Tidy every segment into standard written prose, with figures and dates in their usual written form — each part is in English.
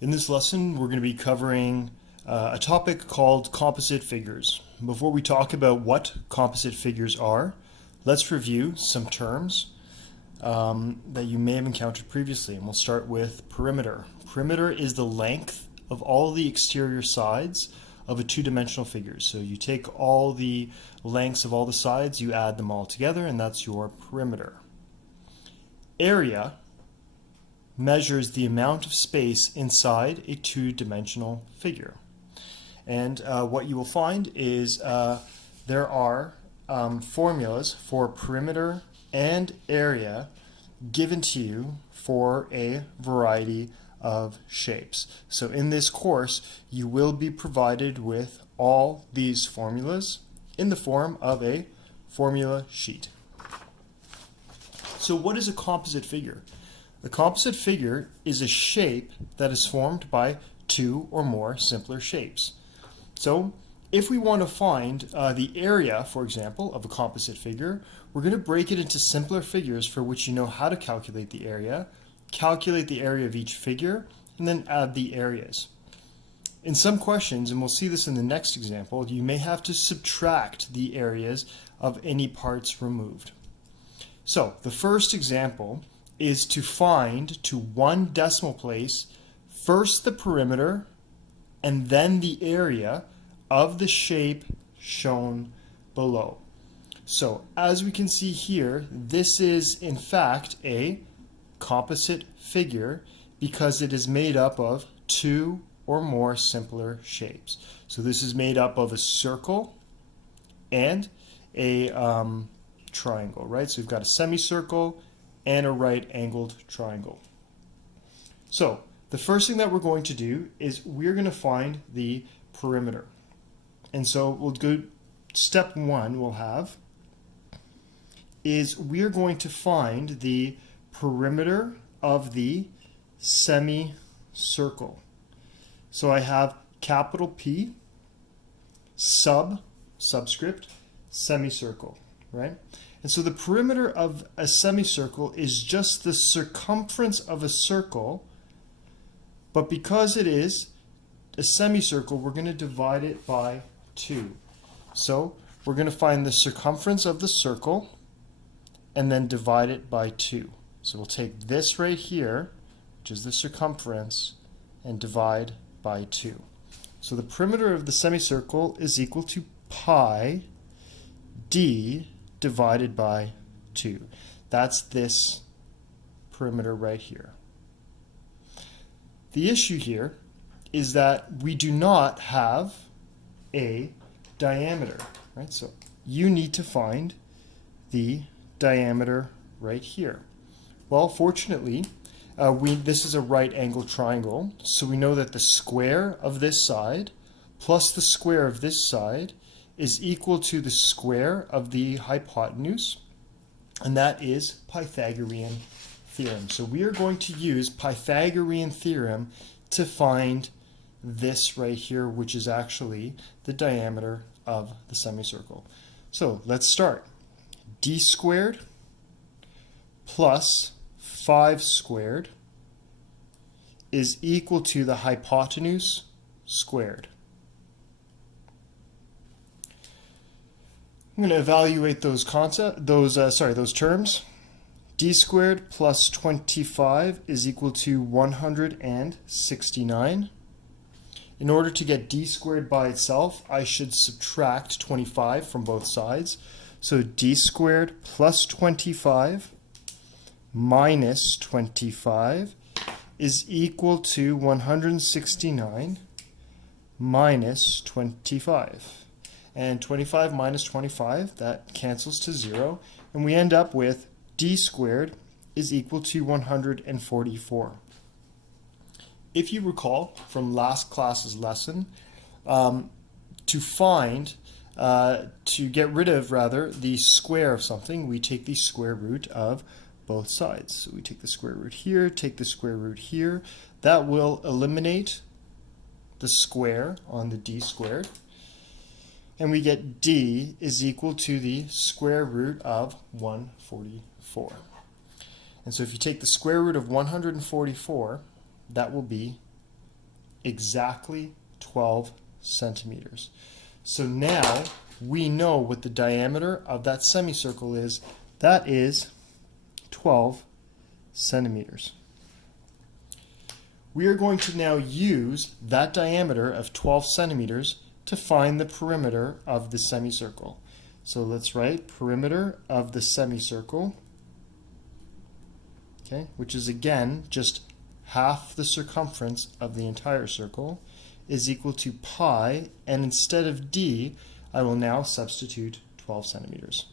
In this lesson, we're going to be covering a topic called composite figures. Before we talk about what composite figures are, let's review some terms that you may have encountered previously, and we'll start with perimeter. Perimeter is the length of all the exterior sides of a two-dimensional figure. So you take all the lengths of all the sides, you add them all together, and that's your perimeter. Area measures the amount of space inside a two-dimensional figure. And what you will find is there are formulas for perimeter and area given to you for a variety of shapes. So in this course, you will be provided with all these formulas in the form of a formula sheet. So what is a composite figure? A composite figure is a shape that is formed by two or more simpler shapes. So if we want to find the area, for example, of a composite figure, we're going to break it into simpler figures for which you know how to calculate the area of each figure, and then add the areas. In some questions, and we'll see this in the next example, you may have to subtract the areas of any parts removed. So the first example is to find to one decimal place first the perimeter and then the area of the shape shown below. So as we can see here, this is in fact a composite figure because it is made up of two or more simpler shapes. So this is made up of a circle and a triangle, right? So we've got a semicircle and a right-angled triangle. So the first thing that we're going to do is we're going to find the perimeter. And so we'll go, step one we'll have is we're going to find the perimeter of the semicircle. So I have capital P, subscript, semicircle, right? And so the perimeter of a semicircle is just the circumference of a circle, but because it is a semicircle, we're going to divide it by 2. So we're going to find the circumference of the circle and then divide it by 2. So we'll take this right here, which is the circumference, and divide by 2. So the perimeter of the semicircle is equal to pi d divided by 2. That's this perimeter right here. The issue here is that we do not have a diameter, right? So you need to find the diameter right here. Well, fortunately, this is a right-angled triangle, so we know that the square of this side plus the square of this side is equal to the square of the hypotenuse, and that is Pythagorean theorem. So we are going to use Pythagorean theorem to find this right here, which is actually the diameter of the semicircle. So let's start. D squared plus 5 squared is equal to the hypotenuse squared. I'm going to evaluate those terms. D squared plus 25 is equal to 169. In order to get d squared by itself, I should subtract 25 from both sides. So d squared plus 25 minus 25 is equal to 169 minus 25. And 25 minus 25, that cancels to 0, and we end up with d squared is equal to 144. If you recall from last class's lesson, to get rid of the square of something, we take the square root of both sides. So we take the square root here, take the square root here. That will eliminate the square on the d squared. And we get d is equal to the square root of 144. And so if you take the square root of 144, that will be exactly 12 centimeters. So now we know what the diameter of that semicircle is. That is 12 centimeters. We are going to now use that diameter of 12 centimeters to find the perimeter of the semicircle. So let's write perimeter of the semicircle, okay, which is again just half the circumference of the entire circle, is equal to pi, and instead of d, I will now substitute 12 centimeters.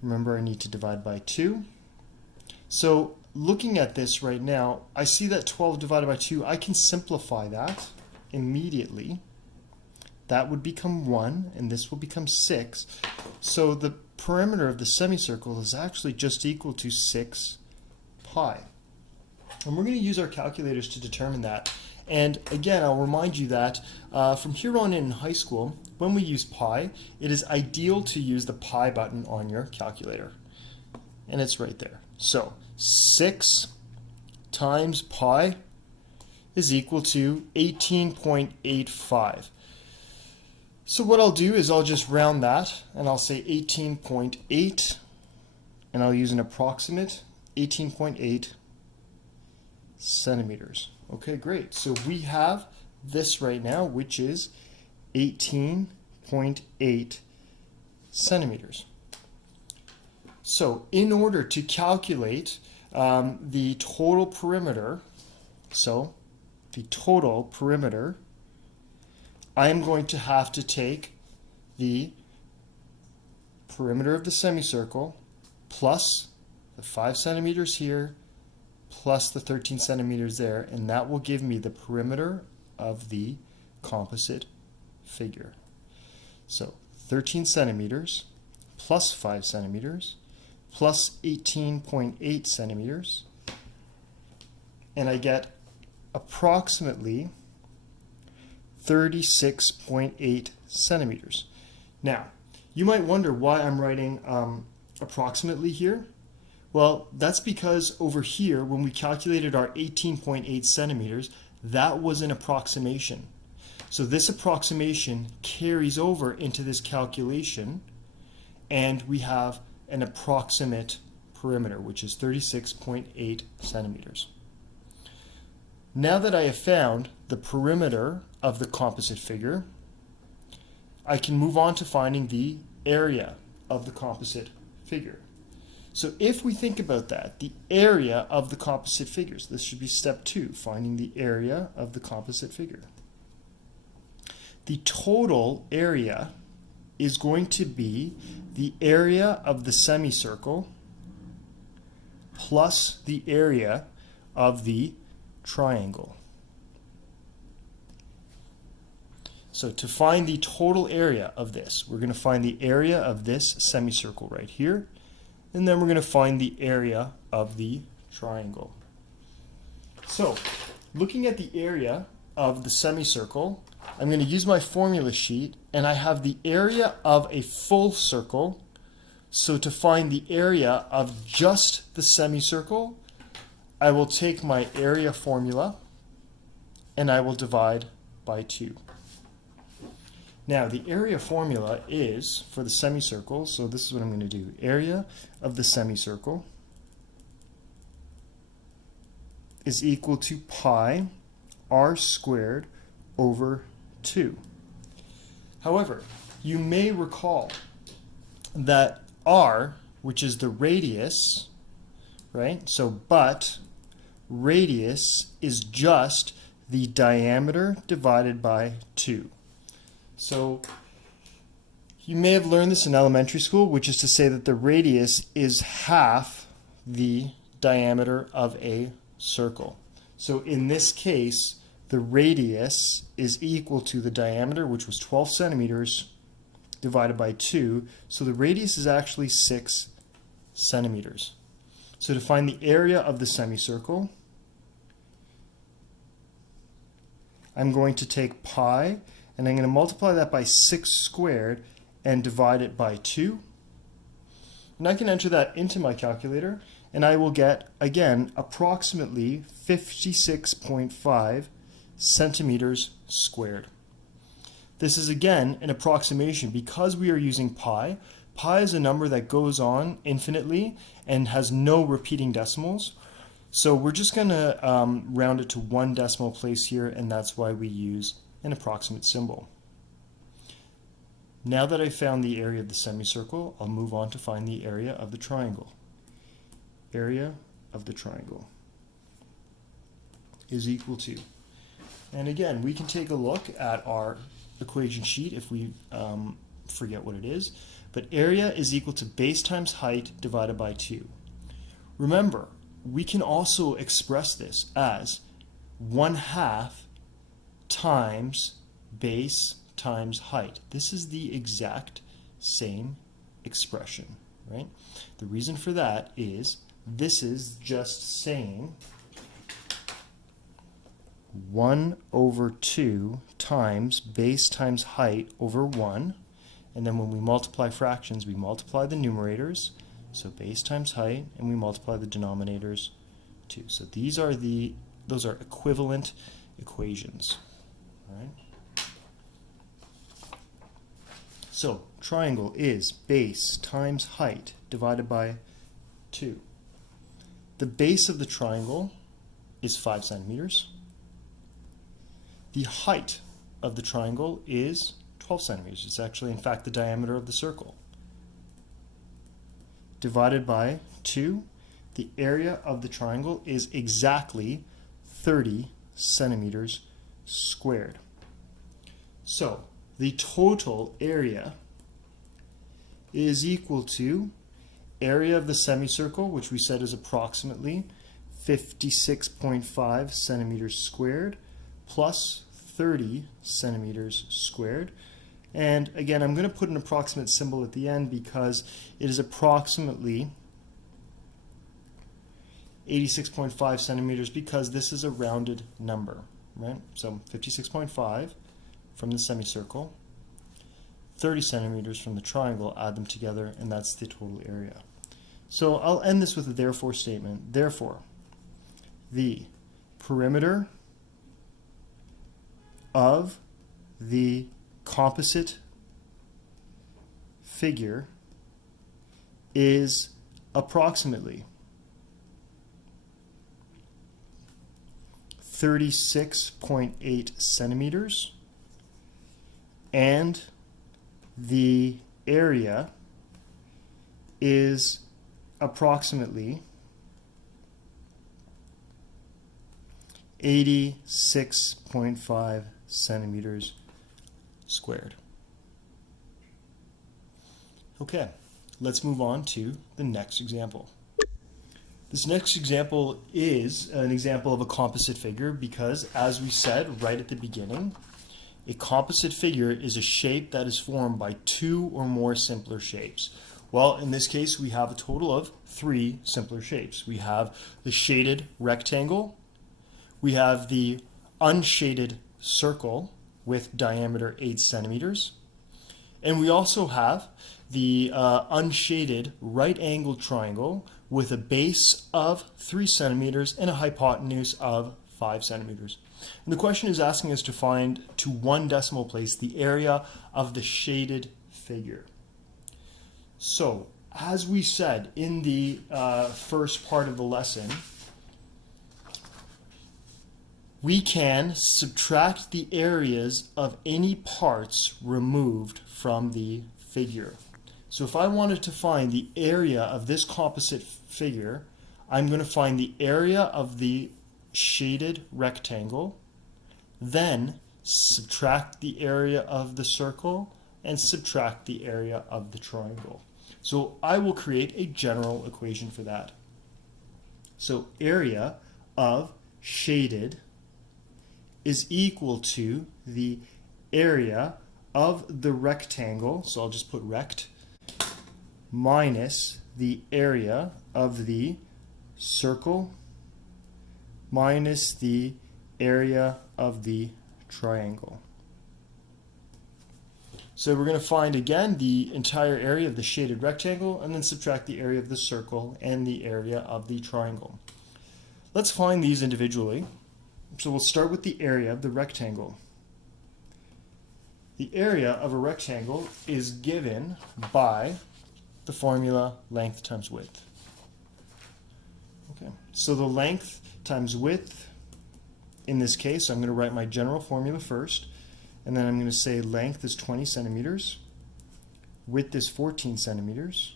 Remember, I need to divide by 2. So looking at this right now, I see that 12 divided by 2, I can simplify that immediately. That would become 1, and this will become 6. So the perimeter of the semicircle is actually just equal to 6 pi. And we're going to use our calculators to determine that. And again, I'll remind you that from here on in high school, when we use pi, it is ideal to use the pi button on your calculator. And it's right there. So 6 times pi is equal to 18.85. So what I'll do is I'll just round that, and I'll say 18.8, and I'll use an approximate 18.8 centimeters. Okay, great. So we have this right now, which is 18.8 centimeters. So in order to calculate the total perimeter, I am going to have to take the perimeter of the semicircle plus the 5 centimeters here plus the 13 centimeters there, and that will give me the perimeter of the composite figure. So 13 centimeters plus 5 centimeters plus 18.8 centimeters, and I get approximately 36.8 centimeters. Now, you might wonder why I'm writing approximately here. Well, that's because over here, when we calculated our 18.8 centimeters, that was an approximation. So this approximation carries over into this calculation, and we have an approximate perimeter, which is 36.8 centimeters. Now that I have found the perimeter of the composite figure, I can move on to finding the area of the composite figure. So if we think about that, the area of the composite figures, this should be step 2, finding the area of the composite figure. The total area is going to be the area of the semicircle plus the area of the triangle. So to find the total area of this, we're going to find the area of this semicircle right here, and then we're going to find the area of the triangle. So looking at the area of the semicircle, I'm going to use my formula sheet, and I have the area of a full circle. So to find the area of just the semicircle, I will take my area formula and I will divide by 2. Now the area formula is for the semicircle, so this is what I'm going to do. Area of the semicircle is equal to pi r squared over 2. However, you may recall that r, which is the radius, right? So, but radius is just the diameter divided by 2. So you may have learned this in elementary school, which is to say that the radius is half the diameter of a circle. So in this case, the radius is equal to the diameter, which was 12 centimeters, divided by 2. So the radius is actually 6 centimeters. So to find the area of the semicircle, I'm going to take pi, and I'm going to multiply that by 6 squared and divide it by 2. And I can enter that into my calculator, and I will get, again, approximately 56.5 centimeters squared. This is, again, an approximation because we are using pi. Pi is a number that goes on infinitely and has no repeating decimals. So we're just going to round it to one decimal place here, and that's why we use an approximate symbol. Now that I've found the area of the semicircle, I'll move on to find the area of the triangle. Area of the triangle is equal to, and again, we can take a look at our equation sheet if we forget what it is, but area is equal to base times height divided by 2. Remember, we can also express this as 1/2 times base times height. This is the exact same expression, right? The reason for that is this is just saying 1/2 times base times height over 1, and then when we multiply fractions, we multiply the numerators, so base times height, and we multiply the denominators too. So those are equivalent equations, all right? So triangle is base times height divided by 2. The base of the triangle is 5 centimeters. The height of the triangle is 12 centimeters. It's actually, in fact, the diameter of the circle. Divided by 2, the area of the triangle is exactly 30 centimeters squared. So the total area is equal to area of the semicircle, which we said is approximately 56.5 centimeters squared, plus 30 centimeters squared. And again, I'm going to put an approximate symbol at the end because it is approximately 86.5 centimeters because this is a rounded number, right? So 56.5 from the semicircle, 30 centimeters from the triangle, add them together, and that's the total area. So I'll end this with a therefore statement. Therefore, the perimeter of the composite figure is approximately 36.8 centimeters, and the area is approximately 86.5 centimeters squared. Okay, let's move on to the next example. This next example is an example of a composite figure because, as we said right at the beginning, a composite figure is a shape that is formed by 2 or more simpler shapes. Well, in this case, we have a total of 3 simpler shapes. We have the shaded rectangle, we have the unshaded circle with diameter 8 centimeters, and we also have the unshaded right-angled triangle with a base of 3 centimeters and a hypotenuse of 5 centimeters. And the question is asking us to find, to one decimal place, the area of the shaded figure. So, as we said in the first part of the lesson, we can subtract the areas of any parts removed from the figure. So if I wanted to find the area of this composite figure, I'm going to find the area of the shaded rectangle, then subtract the area of the circle, and subtract the area of the triangle. So I will create a general equation for that. So area of shaded is equal to the area of the rectangle, so I'll just put rect, minus the area of the circle minus the area of the triangle. So we're going to find again the entire area of the shaded rectangle and then subtract the area of the circle and the area of the triangle. Let's find these individually. So we'll start with the area of the rectangle. The area of a rectangle is given by the formula length times width. Okay, so the length times width, in this case, I'm going to write my general formula first, and then I'm going to say length is 20 centimeters, width is 14 centimeters,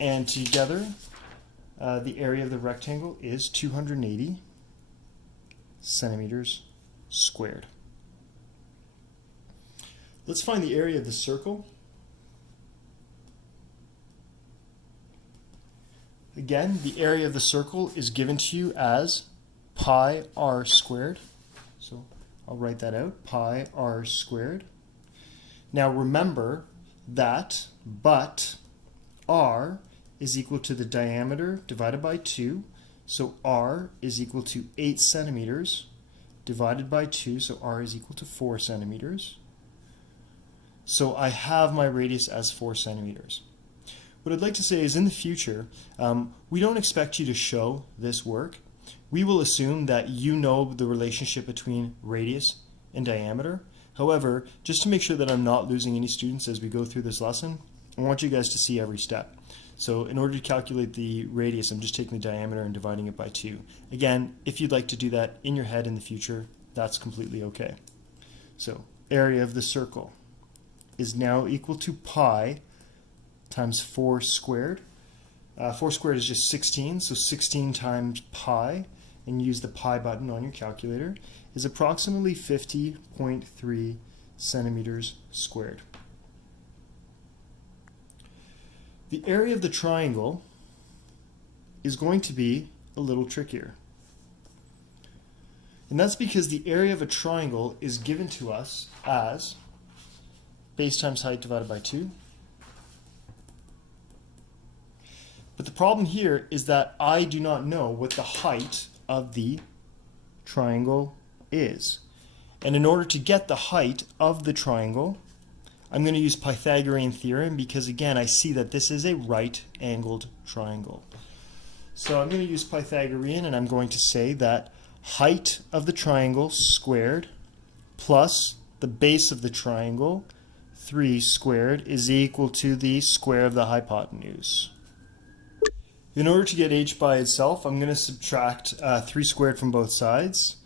and together the area of the rectangle is 280 centimeters squared. Let's find the area of the circle. Again, the area of the circle is given to you as pi r squared. So I'll write that out, pi r squared. Now remember that but r is equal to the diameter divided by 2. So r is equal to 8 centimeters divided by 2. So r is equal to 4 centimeters. So I have my radius as 4 centimeters. What I'd like to say is in the future, we don't expect you to show this work. We will assume that you know the relationship between radius and diameter. However, just to make sure that I'm not losing any students as we go through this lesson, I want you guys to see every step. So in order to calculate the radius, I'm just taking the diameter and dividing it by 2. Again, if you'd like to do that in your head in the future, that's completely okay. So area of the circle is now equal to pi times 4 squared. 4 squared is just 16, so 16 times pi, and use the pi button on your calculator, is approximately 50.3 centimeters squared. The area of the triangle is going to be a little trickier. And that's because the area of a triangle is given to us as base times height divided by 2. But the problem here is that I do not know what the height of the triangle is. And in order to get the height of the triangle, I'm going to use Pythagorean Theorem because, again, I see that this is a right-angled triangle. So I'm going to use Pythagorean, and I'm going to say that height of the triangle squared plus the base of the triangle, 3 squared, is equal to the square of the hypotenuse. In order to get h by itself, I'm going to subtract 3 squared from both sides.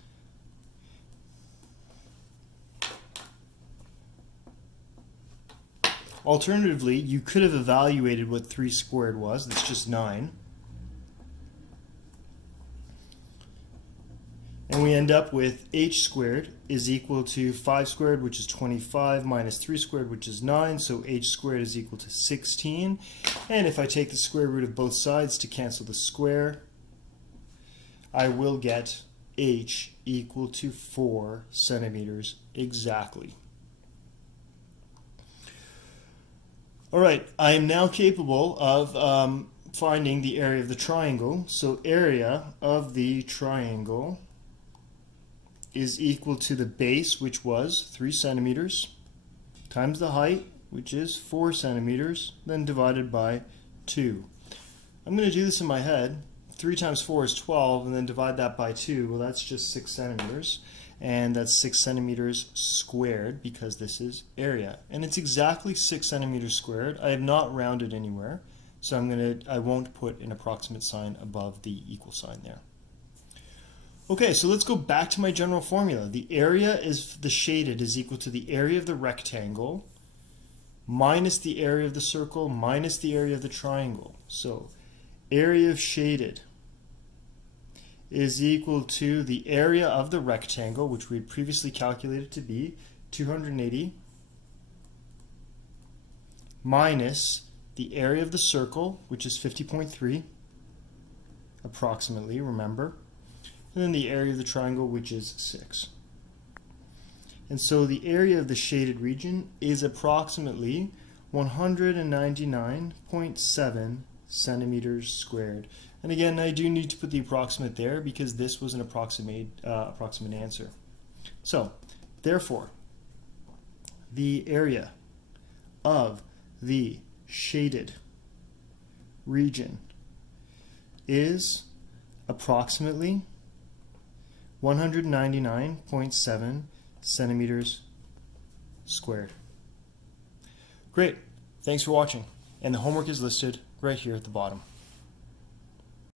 Alternatively, you could have evaluated what 3 squared was. That's just 9. And we end up with h squared is equal to 5 squared, which is 25, minus 3 squared, which is 9. So h squared is equal to 16. And if I take the square root of both sides to cancel the square, I will get h equal to 4 centimeters exactly. All right, I am now capable of finding the area of the triangle. So area of the triangle is equal to the base, which was 3 centimeters, times the height, which is 4 centimeters, then divided by 2. I'm going to do this in my head. 3 times 4 is 12, and then divide that by 2. Well, that's just 6 centimeters. And that's 6 centimeters squared because this is area. And it's exactly 6 centimeters squared. I have not rounded anywhere, so I won't put an approximate sign above the equal sign there. Okay, so let's go back to my general formula. The area is the shaded is equal to the area of the rectangle minus the area of the circle minus the area of the triangle. So area of shaded is equal to the area of the rectangle, which we had previously calculated to be 280, minus the area of the circle, which is 50.3, approximately, remember, and then the area of the triangle, which is 6. And so the area of the shaded region is approximately 199.7 centimeters squared. And again, I do need to put the approximate there because this was an approximate answer. So, therefore, the area of the shaded region is approximately 199.7 centimeters squared. Great. Thanks for watching. And the homework is listed right here at the bottom.